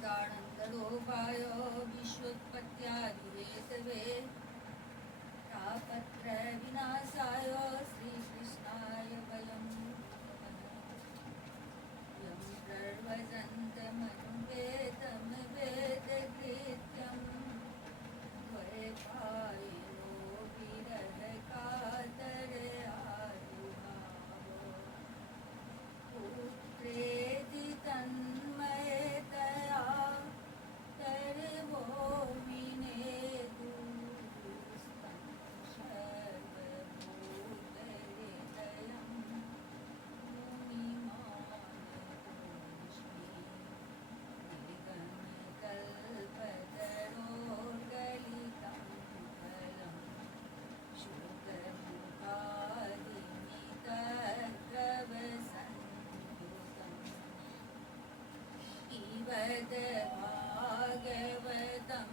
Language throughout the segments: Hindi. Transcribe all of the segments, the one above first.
सच्चिदानन्दरूपाय विश्वोत्पत्त्यादिहेतवे तापत्रयविनाशाय श्रीकृष्णाय वयं नमः। यं प्रर्वजन्तमनुपेतमवेदकृत्यं द्वैपायनो विरहकातरे आयुभावो पुत्रेति तन्मयतया तर्वो विनेदु सर्वभूतहृदयं मुनिमानतोऽस्मि निर्गमकल्पतरोर्गलितं फलं शुकमुखादिनितद्रवसंयुतम् पिबत भागवतं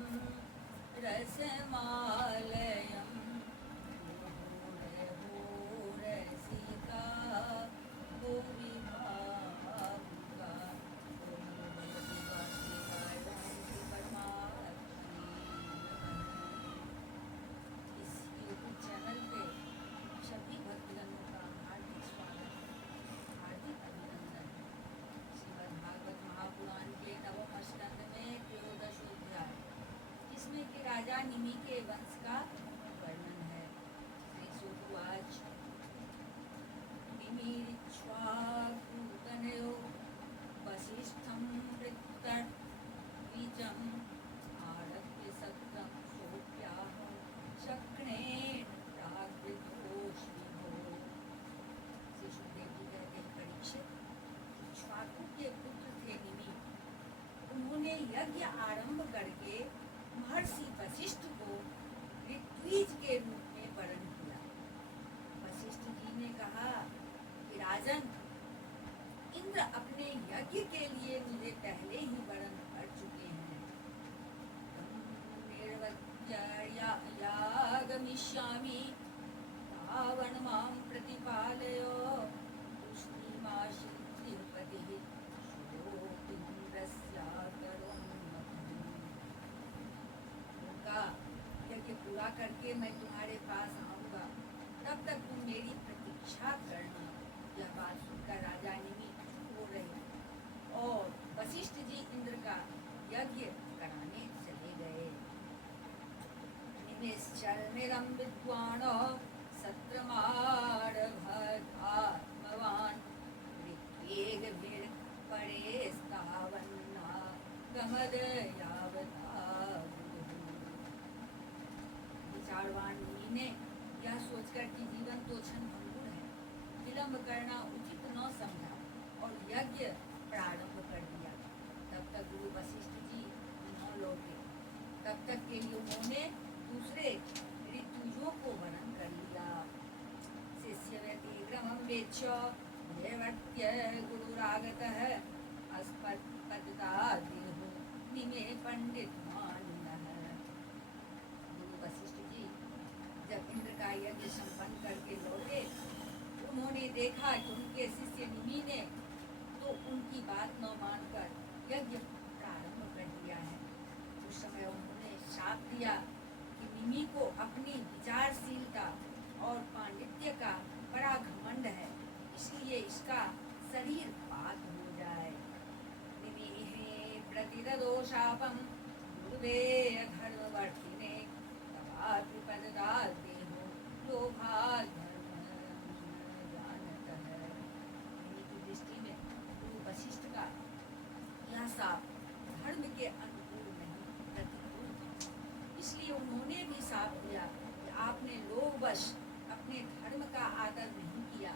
रसमालयं मुहुरमुरसिका भुवि भावुका। ओम भगवते वासुदेवाय ओम श्री परमात्मने नमः। इस यूट्यूब चैनल पे सभी भक्तजनों का हार्दिक स्वागत, हार्दिक अभिनंदन। श्रीमद् भागवत महापुराण के नवम स्कंद में त्रयोदशोध्याय, जिसमें कि राजा निमि के वंश का वर्णन है। श्री सुवाच निमिरिक्ष्वाकुतनयो वसिष्ठं वृत्तद्विजम् आरभ्य सत्रं सोऽप्याह शक्नेन प्राग्रतोऽश्विभो। श्री सुखदेव जी कहते हैं, परीक्षित, इक्ष्वाकु के पुत्र थे निमि। उन्होंने यज्ञ आरंभ करके महर्षि वशिष्ठ को ऋत्विज के रूप में वरण किया। वशिष्ठ जी ने कहा कि राजन, इंद्र अपने यज्ञ के लिए मुझे पहले ही वरण कर चुके हैं। निर्वज्ञयागमिष्यामि तावन् मां प्रतिपालयो तुष्णीमाश्रित्यपतिः उनका यज्ञ पूरा करके मैं तुम्हारे पास आऊंगा, तब तक तुम मेरी प्रतीक्षा करना। यह बात सुनकर राजा निमि हो रहे और वशिष्ठ जी इंद्र का यज्ञ कराने चले गए। निमिश्चरनिरं विद्वान् सत्रमारभतात्मवान् ऋग्वेगभिर्परेस्तावन्ना गमदयावता। विचारवान मुनि ने यह सोचकर कि जीवन तो क्षणभंगुर है, विलंब करना उचित न समझा और यज्ञ प्रारंभ कर दिया। तब तक गुरु वशिष्ठ जी न लौटे। तब तक के लिए उन्होंने दूसरे ऋतुजों को वरण कर लिया। शिष्य व्यतिक्रमं वेक्ष्य भयवर्त्य गुरुरागतः अस्मत्पदतादेहो निमे पंडितमानिनः। गुरु वशिष्ठ जी जब इंद्र का यज्ञ संपन्न करके लौटे, उन्होंने देखा कि उनके शिष्य निमि ने तो उनकी बात न मानकर यज्ञ प्रारंभ कर दिया है। उस समय उन्होंने शाप दिया कि निमि को अपनी विचारशीलता और पांडित्य का बड़ा घमंड है, इसलिए इसका शरीर पात हो जाए। निमि प्रतिददो शापं गुरुवे धर्मवर्तिने तवापि पददादेहो लोभात् धर्मं जानतः। निमि की दृष्टि में गुरु वशिष्ठ का यह शाप धर्म के अनुकूल नहीं, प्रतिकूल था। इसलिए उन्होंने भी शाप दिया कि आपने लोभवश अपने धर्म का आदर नहीं किया,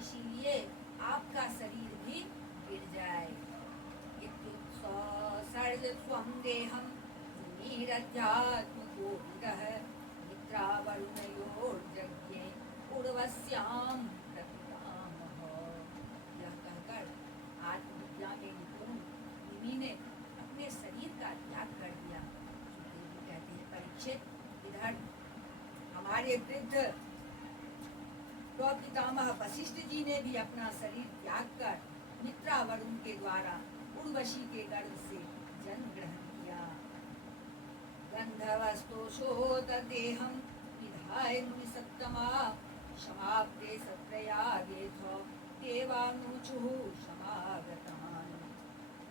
इसीलिए आपका शरीर भी गिर जाए। सर्वस्वं देहं निरध्यात्मको विदः मित्रावरुणयोर्यज्ञे उर्वश्यां प्रपितामह। यह कहकर आत्मविद्या में निपुण निमि ने अपने शरीर का त्याग कर दिया। सुखदेव जी कहते हैं, परीक्षित, इधर हमारे वृद्ध पितामह वशिष्ठ जी ने भी अपना शरीर त्याग कर मित्रा वरुण के द्वारा उर्वशी के गर्भ से जन्म ग्रहण किया। गंधवस्तोषोतदेहं विधाय मुनिसत्तमा समाप्ते सत्रयागेथ देवानुचुः समागतान्।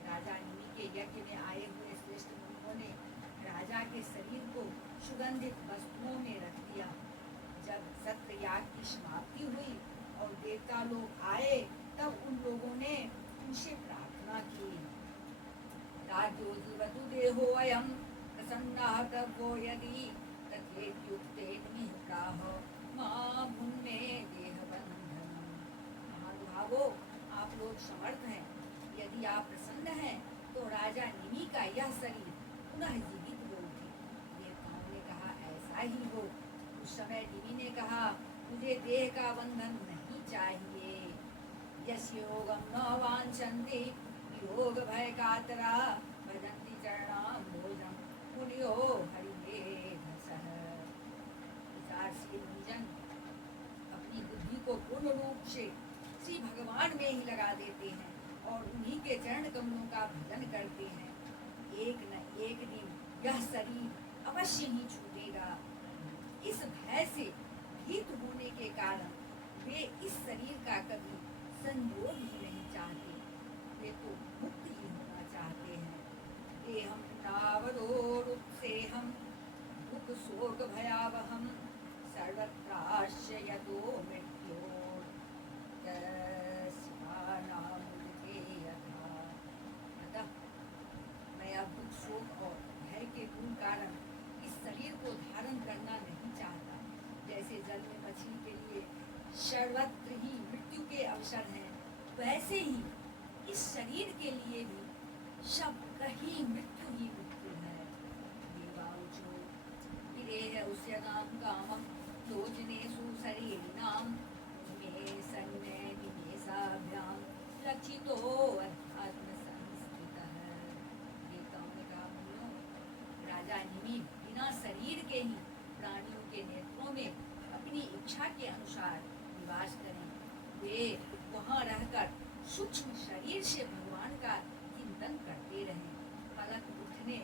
राजा निमि के यज्ञ में आए हुए श्रेष्ठ मुनियों ने राजा के शरीर को सुगंधित वस्तुओं में रख दिया। जब सत्र याग की समाप्ति हुई और देवता लोग आए तब उन लोगों ने उनसे प्रार्थना की। राज्योद्वतु देहो अयं प्रसन्नः तवो यदि तथेत्युक्तेन्मिहिताः मां भुन्मे देहबन्धनम्। महानुभावो, आप लोग समर्थ हैं। यदि आप प्रसन्न हैं तो राजा निमि का यह शरीर पुनः जीवित हो उठे। देवताओं ने कहा ऐसा ही हो। उस समय निमि ने कहा मुझे देह का बंधन नहीं चाहिए। यस्य योगं न वाञ्छन्ति योग भय कातरा भजन्ति चरणाम्बोजं मुनियो हरिमेधसः। विचारशील मुनिजन अपनी बुद्धि को पूर्ण रूप से श्री भगवान में ही लगा देते हैं और उन्हीं के चरण कमलों का भजन करते हैं। एक न एक दिन यह शरीर अवश्य ही छूटेगा। इस भय से भीत होने के कारण वे इस शरीर का कभी संयोग ही नहीं चाहते। वे तो मुक्त ही होना चाहते हैं। देहं नावरो रूपसेहं दुख शोक भयावहं सर्वत्रास्य यतो मृत्योर्दस्मानामृते यथा। अतः मैं अब दुख शोक और भय के पूर्ण कारण इस शरीर को धारण करना नहीं चाहता। जैसे जल में मछली के लिए सर्वत्र ही मृत्यु के अवसर हैं, वैसे ही इस शरीर के लिए भी सब कहीं मृत्यु ही मृत्यु है। देवाऊचो विदेह उस्य नाम कामं योजनेषु शरीरिणां मे सन्ने निमेषाभ्यां लक्षितो अध्यात्म संस्थितः। देवताओं ने कहा मुनियों, राजा निमि बिना शरीर के ही प्राणियों के नेत्रों में अपनी इच्छा के अनुसार निवास करें। वे वहाँ रहकर सूक्ष्म शरीर से भगवान का चिंतन करते रहें। पलक उठने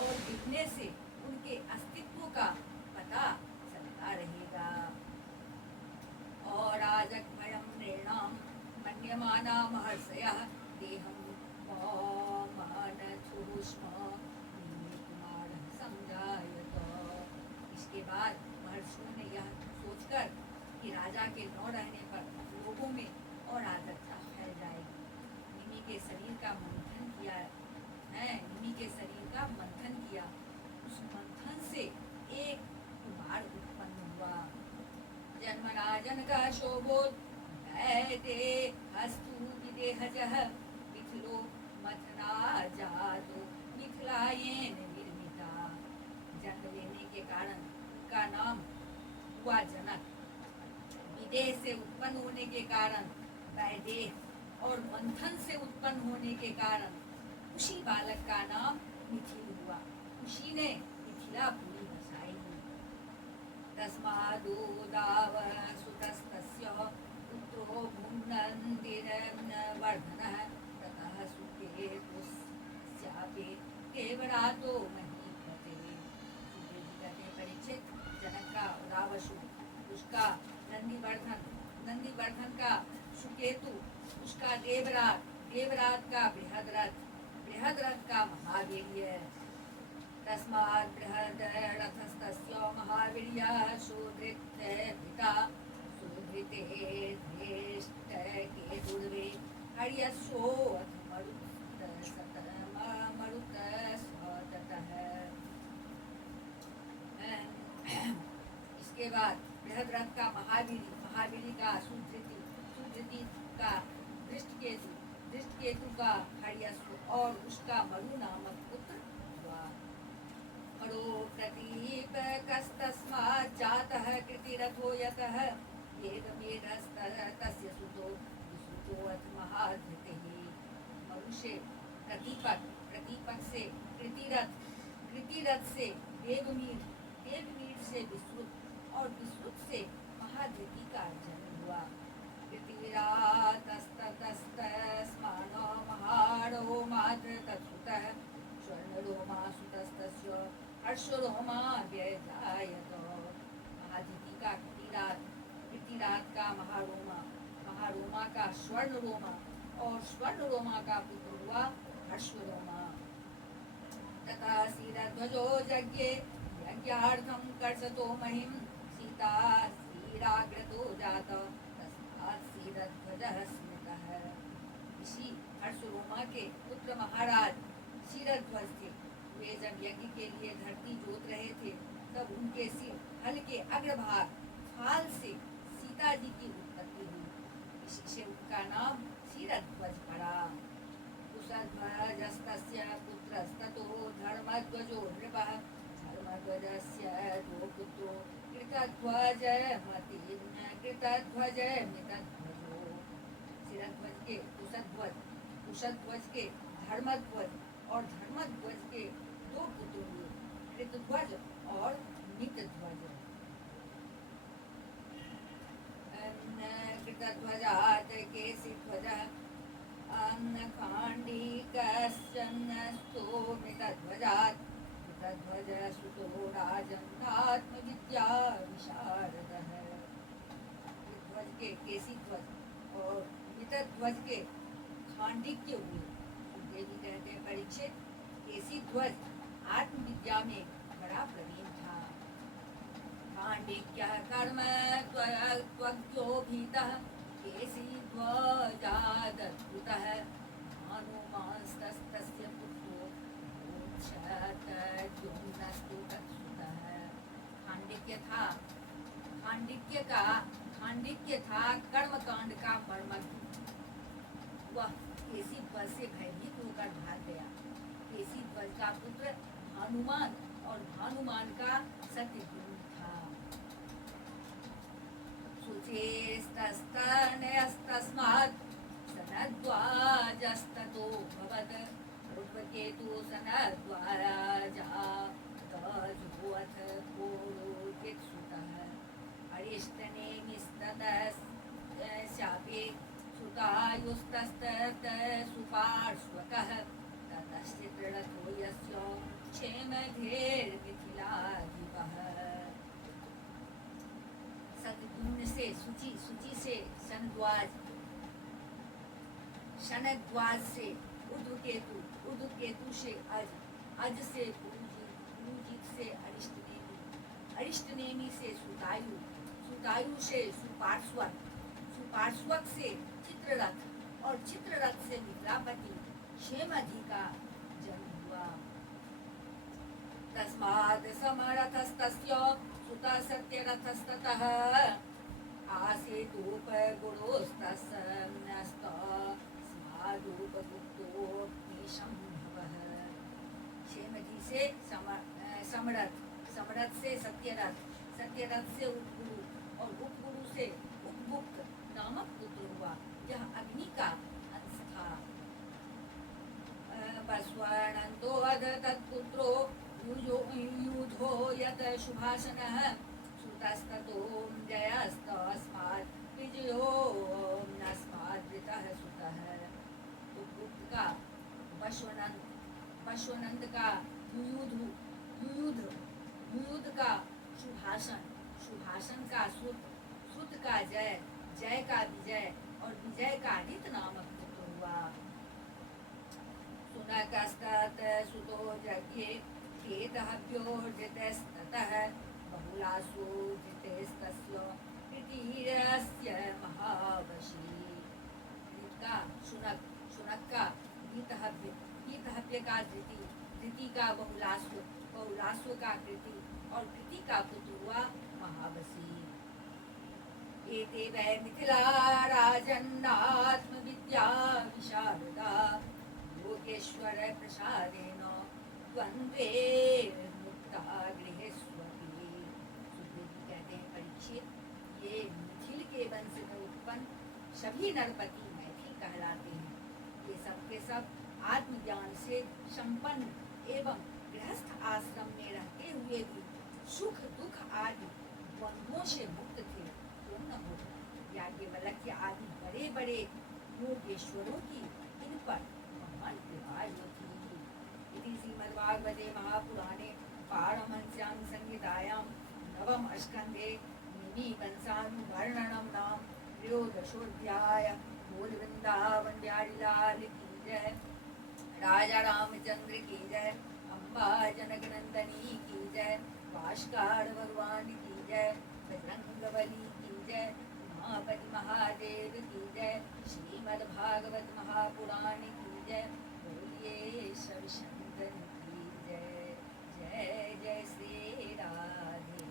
और गिरने से उनके अस्तित्व का पता चलता रहेगा। और राजकमयं नृणां मन्यमाना महर्षयः देहं मानथुः स्म कुमारः संजायत। इसके बाद महर्षियों ने यह सोचकर कि राजा के न रहने पर लोगों में और अराजकता फैल जाएगी, निमि के शरीर का मंथन किया है। निमि के शरीर का मंथन किया। उस मंथन से एक कुमार उत्पन्न हुआ। जन्मराजन का शोभोत ऐते हस्तु विदेहजः मिथिलो मथना जातो मिथिलायेन निर्मिता। जन्म लेने के कारण उनका नाम हुआ जनक। विदेह से उत्पन्न होने के कारण वैदेह और मंथन से उत्पन्न होने के कारण उसी बालक का नाम मिथिल हुआ। उसी ने मिथिलापुरी बसाई। तस्मादुदाव सुतस्तस्य पुत्रो भुम्नन्दिरवर्धनः ततः सुकेतुस्यापि देवरातो महीपते। कहते परीक्षित, जनक का उदावसु, उसका नंदीवर्धन का सुकेतु, उसका देवरात का बृहद रथ का महावीर्य। तस्मात् बृहद रथस्तस्य महावीर्यः सुधृते पिता सुधृते धृष्टकेतुर्वे हर्यश्वोऽथ मरुतस्ततः। इसके बाद बृहद रथ का महावीर का सुधृति का दृष्टकेतु का हर्यश्व और उसका मरु नामक पुत्र हुआ। मरो प्रतीपकस्तस्मात् जातः कृतिरथो यतः वेदमेधस्तस्य सुतो विसुतोऽथ महाधृतिः। मरु से प्रतीपक से कृतिरथ से देवमीर से विश्रुत और विश्रुत से महाधृति का जन्म हुआ। कृतिरातस्ततस्तस्मानो महारो मातृ तत्सुतः हर्षरोमा व्यजायत। महादिति का कृतिरात, कृतिरात का महारोमा, महारोमा का स्वर्ण रोमा, और स्वर्ण रोमा का पुत्र हुआ हर्षरोमा। तथा सीरध्वजो यज्ञे यज्ञार्थं कर्षतो महिं सीता सीराग्रतो जात तस्मात् सीरध्वजः स्मृतः। ऋषि हर्षरोमा के पुत्र महाराज सीरध्वज थे। वे जब यज्ञ के लिए धरती जोत रहे थे तब उनके सिर हल के अग्रभाग फाल से सीता जी की उत्पत्ति हुई। इसी से उनका नाम सीरध्वज पड़ा। कुशध्वजस्तस्य पुत्रस्ततो धर्मध्वजो नृपः। धर्मध्वजस्य द्वौ पुत्रो कृतध्वजमति कृतध्वजमितध्वजो। सीरध्वज के कुशध्वज, कुशध्वज के धर्मध्वज और धर्मध्वज के दो पुत्र हुए, कृतध्वज और मितध्वज। कृतध्वजात् केशिध्वजः खाण्डीकश्चन्नस्तो मितध्वजात्। मितध्वजसुतो राजन्नात्मविद्या विशारदः। ध्वज के केशिध्वज और मितध्वज के खांडिक्य हुए। देवी कहते हैं परीक्षित, केशिध्वज आत्मविद्या में बड़ा प्रवीण था। खांडिक्यः कर्म त्वग्यो भीतः केशिध्वजादद्भुतः। हनुमांस्तस्य पुत्रो मोक्षतद्योम्नस्तु तत्सुतः। खांडिक्य था, खांडिक्य था कर्मकांड का मर्मज्ञ। वह केशिध्वज से भयभीत होकर भाग गया। केशिध्वज का पुत्र हनुमान और हनुमान का सत्यव्रत था। शुचेस्तस्तनयस्तस्मात् सनद्वाजस्ततो भवत्। ऊर्ध्वकेतु सनद्वाजातजुहोऽथ पुरोहितसुतः। अरिष्टनेमिस्ततः शापे सुतायुस्तस्ततसुपार्श्वकः। ततश्चित्ररथो यस्य क्षेमधेर्मिथिलाधिपः। सतगुण से सूची, सूची से शनद्वाज, शनद्वाज से ऊर्ध्वकेतु, ऊर्ध्वकेतु से अज, अज से पुरुजित से अरिष्टनेमि, अरिष्टनेमि से सुतायु, सुतायु से सुपार्श्वक, सुपार्श्वक से चित्ररथ और चित्ररथ से मिथिलापति क्षेमधि का जन्म हुआ। तस्माद् समरथस्तस्य सुतः सत्यरथस्ततः आसीदुपगुरोस्तस्मादुपगुप्तो निशम्भवः। क्षेमधि से समरथ, समरथ से सत्यरथ, सत्यरथ से उपगुरु और उपगुरु से उपगुप्त नामक पुत्र हुआ। यह अग्नि का अंश था। वस्वर्णन्तो अध तत्पुत्रो युधो यत् शुभासनः। सुतस्ततो जयस्तस्मात् विजयो नस्माद्वृतः सुतः। उपगुप्त का वश्वनंद, वश्वनंद का युयुध, युयुध का शुभासन, शुभासन का सुत, सुत का जय, जय का विजय और विजय का नित नामक पुत्र हुआ। सुनकस्तत सुतो यज्ञे केतहव्योर्जितस्ततः बहुलासो जितेस्तस्य कृतिरस्य महावशी। का शुनक, शुनक का गीतहव्य, गीतहव्य का धृति, धृति का बहुलास्व, बहुलास्व का कृति और कृति का पुत्र हुआ महावशी। एते वै मिथिला राजन्नात्मविद्या विशारदा। योगेश्वर प्रसादेन द्वन्द्वैर्मुक्ता गृहेष्वपि। सुखदेव कहते हैं परीक्षित, ये मिथिल के वंश में उत्पन्न सभी नरपति मैथिल कहलाते हैं। ये सब के सब आत्मज्ञान से संपन्न एवं गृहस्थ आश्रम में रहते हुए भी सुख दुख आदि द्वंद्वों से मुक्त थे। क्यों न हो, याज्ञवल्क्य आदि बड़े बड़े योगेश्वरों की इन पर महान कृपा थी। इति श्रीमद्भागवते महापुराणे पारमहंस्यां संहितायां नवम स्कंदे निमिषानुवर्णनम नाम त्रयोदशोऽध्याय। बोल वृंदावन बिहारी लाल की जय, राजा रामचंद्र की जय, अम्बा जनक नंदनी की जय, भास्कर भगवान की जय, बजरंगबली की जय, उमापति महादेव की जय, श्रीमद् भागवत महापुराण की जय। बोलिए शिव शंकर की जय। जय जय श्री राधे